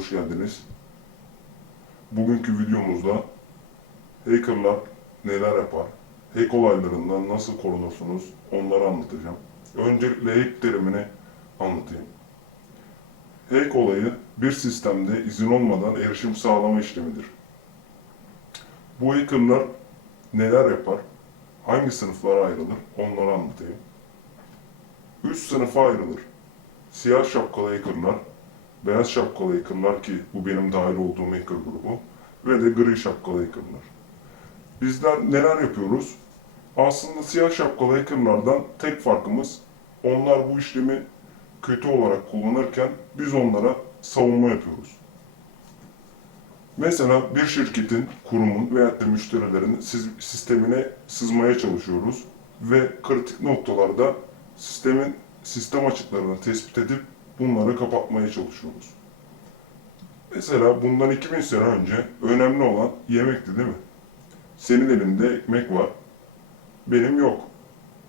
hoş geldiniz. Bugünkü videomuzda hackerlar neler yapar, hack olaylarından nasıl korunursunuz onları anlatacağım. Öncelikle hack terimini anlatayım. Hack olayı bir sistemde izin olmadan erişim sağlama işlemidir. Bu hackerlar neler yapar, hangi sınıflara ayrılır onları anlatayım. Üç sınıfa ayrılır. Siyah şapkalı hackerlar, beyaz şapkalı hackerlar ki bu benim dahil olduğum hacker grubu ve de gri şapkalı hackerlar. Bizler neler yapıyoruz? Aslında siyah şapkalı hackerlardan tek farkımız onlar bu işlemi kötü olarak kullanırken biz onlara savunma yapıyoruz. Mesela bir şirketin, kurumun veya da müşterilerin sistemine sızmaya çalışıyoruz ve kritik noktalarda sistemin sistem açıklarını tespit edip bunları kapatmaya çalışıyoruz. Mesela bundan 2000 sene önce önemli olan yemekti değil mi? Senin elinde ekmek var, benim yok.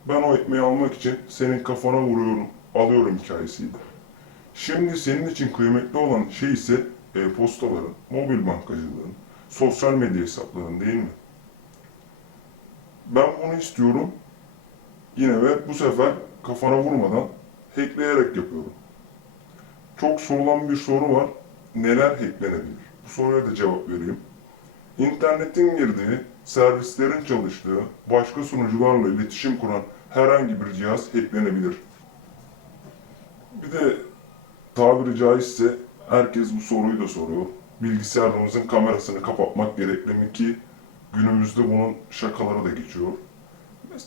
Ben o ekmeği almak için senin kafana vuruyorum, alıyorum hikayesiydi. Şimdi senin için kıymetli olan şey ise e-postaların, mobil bankacılığın, sosyal medya hesapların değil mi? Ben bunu istiyorum. Yine ve bu sefer kafana vurmadan hackleyerek yapıyorum. Çok sorulan bir soru var. Neler hacklenebilir? Bu soruya da cevap vereyim. İnternetin girdiği, servislerin çalıştığı, başka sunucularla iletişim kuran herhangi bir cihaz hacklenebilir. Bir de tabiri caizse herkes bu soruyu da soruyor. Bilgisayarımızın kamerasını kapatmak gerekli mi ki günümüzde bunun şakaları da geçiyor.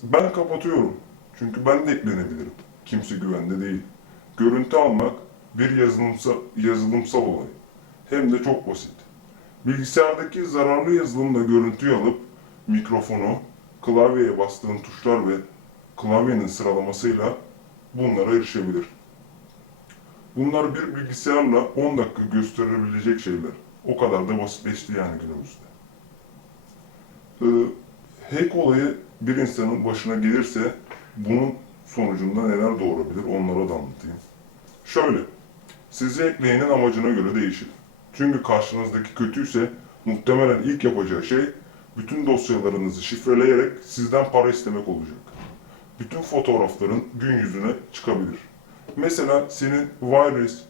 Ben kapatıyorum. Çünkü ben de eklenebilirim. Kimse güvende değil. Görüntü almak bir yazılımsal, yazılımsal olay. Hem de çok basit. Bilgisayardaki zararlı yazılımla görüntüyü alıp mikrofonu, klavyeye bastığın tuşlar ve klavyenin sıralamasıyla bunlara erişebilir. Bunlar bir bilgisayarla 10 dakika gösterilebilecek şeyler. O kadar da basitleşti yani günümüzde. Ee, hack olayı bir insanın başına gelirse bunun sonucunda neler doğurabilir onlara da anlatayım. Şöyle, sizi ekleyenin amacına göre değişir. Çünkü karşınızdaki kötüyse muhtemelen ilk yapacağı şey bütün dosyalarınızı şifreleyerek sizden para istemek olacak. Bütün fotoğrafların gün yüzüne çıkabilir. Mesela senin virus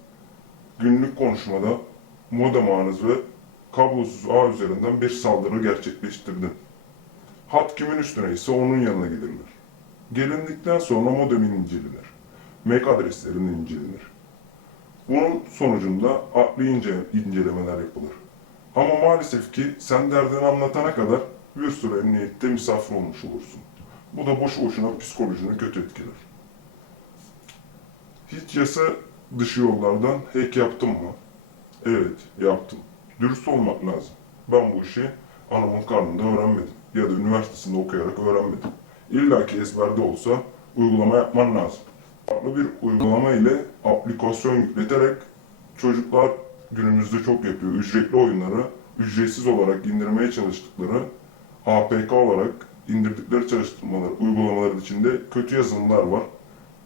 günlük konuşmada modem ağınız ve kablosuz ağ üzerinden bir saldırı gerçekleştirdin. Hat kimin üstüne ise onun yanına gelirler. Gelindikten sonra modemin incelenir. MAC adreslerin incelenir. Bunun sonucunda adli ince, incelemeler yapılır. Ama maalesef ki sen derdini anlatana kadar bir süre emniyette misafir olmuş olursun. Bu da boşu boşuna psikolojini kötü etkiler. Hiç yasa dışı yollardan hack yaptım mı? Evet, yaptım. Dürüst olmak lazım. Ben bu işi anamın karnında öğrenmedim. Ya da üniversitesinde okuyarak öğrenmedim. İlla ki ezberde olsa uygulama yapman lazım. Farklı bir uygulama ile aplikasyon yükleterek çocuklar günümüzde çok yapıyor. Ücretli oyunları ücretsiz olarak indirmeye çalıştıkları APK olarak indirdikleri çalıştırmalar, uygulamaların içinde kötü yazılımlar var.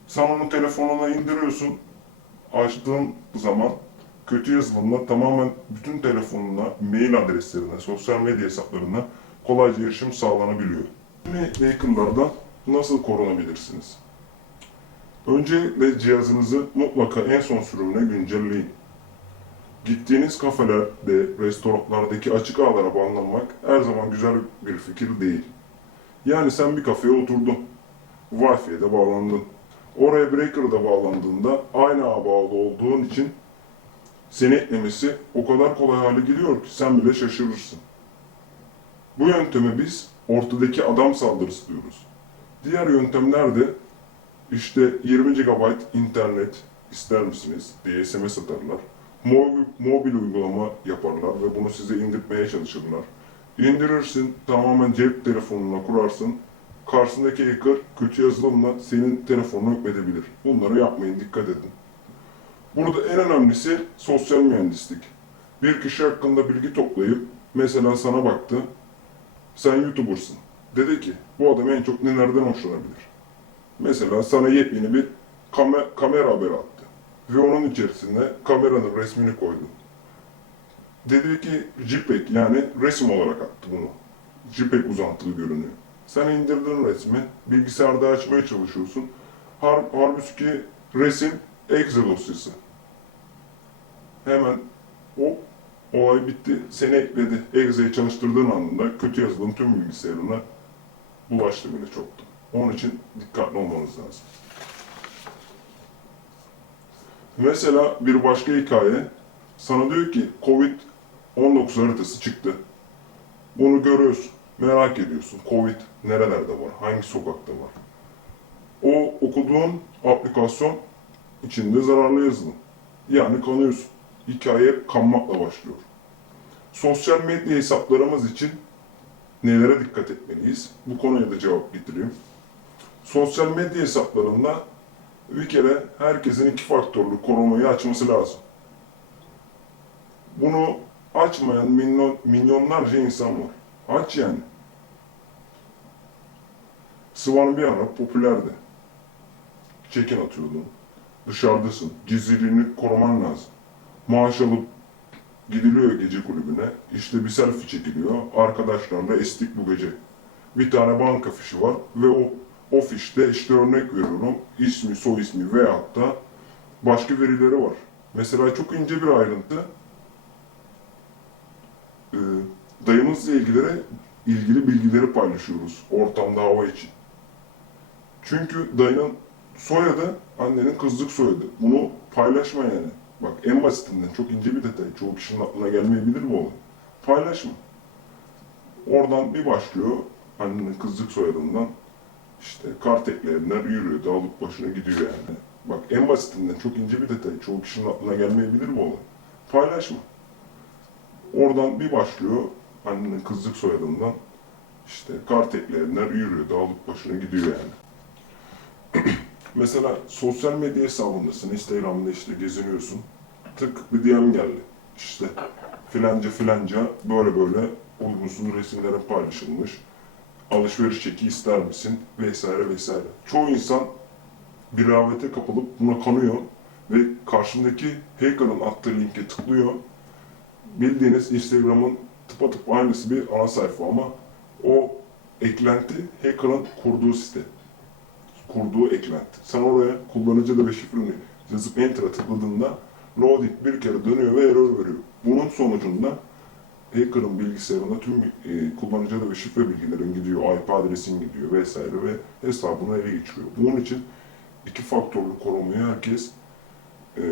Sen onu telefonuna indiriyorsun. Açtığın zaman kötü yazılımla tamamen bütün telefonuna, mail adreslerine, sosyal medya hesaplarına kolayca erişim sağlanabiliyor. Hackerlardan nasıl korunabilirsiniz? Öncelikle cihazınızı mutlaka en son sürümüne güncelleyin. Gittiğiniz kafelerde, restoranlardaki açık ağlara bağlanmak her zaman güzel bir fikir değil. Yani sen bir kafeye oturdun, Wi-Fi'ye de bağlandın. Oraya breaker'da bağlandığında aynı ağa bağlı olduğun için seni eklemesi o kadar kolay hale geliyor ki sen bile şaşırırsın. Bu yöntemi biz ortadaki adam saldırısı diyoruz. Diğer yöntemler de işte 20 GB internet ister misiniz diye SMS atarlar. Mobil, mobil uygulama yaparlar ve bunu size indirtmeye çalışırlar. İndirirsin, tamamen cep telefonuna kurarsın. Karşısındaki hacker kötü yazılımla senin telefonunu hükmedebilir. Bunları yapmayın, dikkat edin. Burada en önemlisi sosyal mühendislik. Bir kişi hakkında bilgi toplayıp, mesela sana baktı, sen YouTuber'sın. Dedi ki, bu adam en çok nelerden hoşlanabilir? Mesela sana yepyeni bir kame- kamera haberi attı. Ve onun içerisine kameranın resmini koydun. Dedi ki JPEG yani resim olarak attı bunu. JPEG uzantılı görünüyor. Sen indirdin resmi, bilgisayarda açmaya çalışıyorsun. Har halbuki resim Excel dosyası. Hemen o olay bitti. Seni ekledi. Excel'i çalıştırdığın anda kötü yazılım tüm bilgisayarına bulaştı bile çoktu. Onun için dikkatli olmanız lazım. Mesela bir başka hikaye sana diyor ki Covid-19 haritası çıktı. Bunu görüyorsun, merak ediyorsun. Covid nerelerde var, hangi sokakta var? O okuduğun aplikasyon içinde zararlı yazılım. Yani kanıyorsun. Hikaye kanmakla başlıyor. Sosyal medya hesaplarımız için nelere dikkat etmeliyiz? Bu konuya da cevap getireyim. Sosyal medya hesaplarında bir kere herkesin iki faktörlü korumayı açması lazım. Bunu açmayan milyon, milyonlarca insan var. Aç yani. Sıvan bir ara popülerdi. Çekin atıyordun. Dışarıdasın. Gizliliğini koruman lazım. Maaş alıp gidiliyor gece kulübüne. İşte bir selfie çekiliyor. Arkadaşlarla estik bu gece. Bir tane banka fişi var ve o, o fişte işte örnek veriyorum ismi, soy ismi veyahut da başka verileri var. Mesela çok ince bir ayrıntı. Ee, dayımızla ilgili, ilgili bilgileri paylaşıyoruz ortamda hava için. Çünkü dayının soyadı annenin kızlık soyadı. Bunu paylaşma yani. Bak en basitinden çok ince bir detay. Çoğu kişinin aklına gelmeyebilir bu olay. Paylaşma. Oradan bir başlıyor annenin kızlık soyadından işte kart ekleyenler yürüyor, dağılıp başına gidiyor yani. Bak en basitinden çok ince bir detay. Çoğu kişinin aklına gelmeyebilir bu olay. Paylaşma. Oradan bir başlıyor annenin kızlık soyadından işte kart ekleyenler yürüyor, dağılıp başına gidiyor yani. Mesela sosyal medya hesabındasın, Instagram'da işte geziniyorsun. Tık bir DM geldi. İşte filanca filanca böyle böyle uygunsuz resimlerin paylaşılmış. Alışveriş çeki ister misin? Vesaire vesaire. Çoğu insan bir rağbete kapılıp buna kanıyor ve karşındaki hacker'ın attığı linke tıklıyor. Bildiğiniz Instagram'ın tıpatıp aynısı bir ana sayfa ama o eklenti hacker'ın kurduğu site kurduğu eklenti. Sen oraya kullanıcı adı ve şifreni yazıp enter'a tıkladığında loading bir kere dönüyor ve error veriyor. Bunun sonucunda hacker'ın bilgisayarına tüm e, kullanıcı ve şifre bilgilerin gidiyor, IP adresin gidiyor vesaire ve hesabını ele geçiriyor. Bunun için iki faktörlü korumayı herkes e,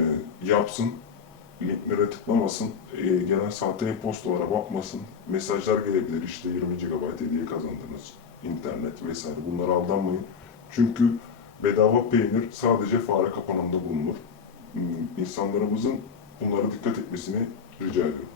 yapsın, linklere tıklamasın, e, gelen sahte e-postalara bakmasın, mesajlar gelebilir işte 20 GB hediye kazandınız, internet vesaire bunlara aldanmayın. Çünkü bedava peynir sadece fare kapanında bulunur. Hmm, İnsanlarımızın bunlara dikkat etmesini rica ediyorum.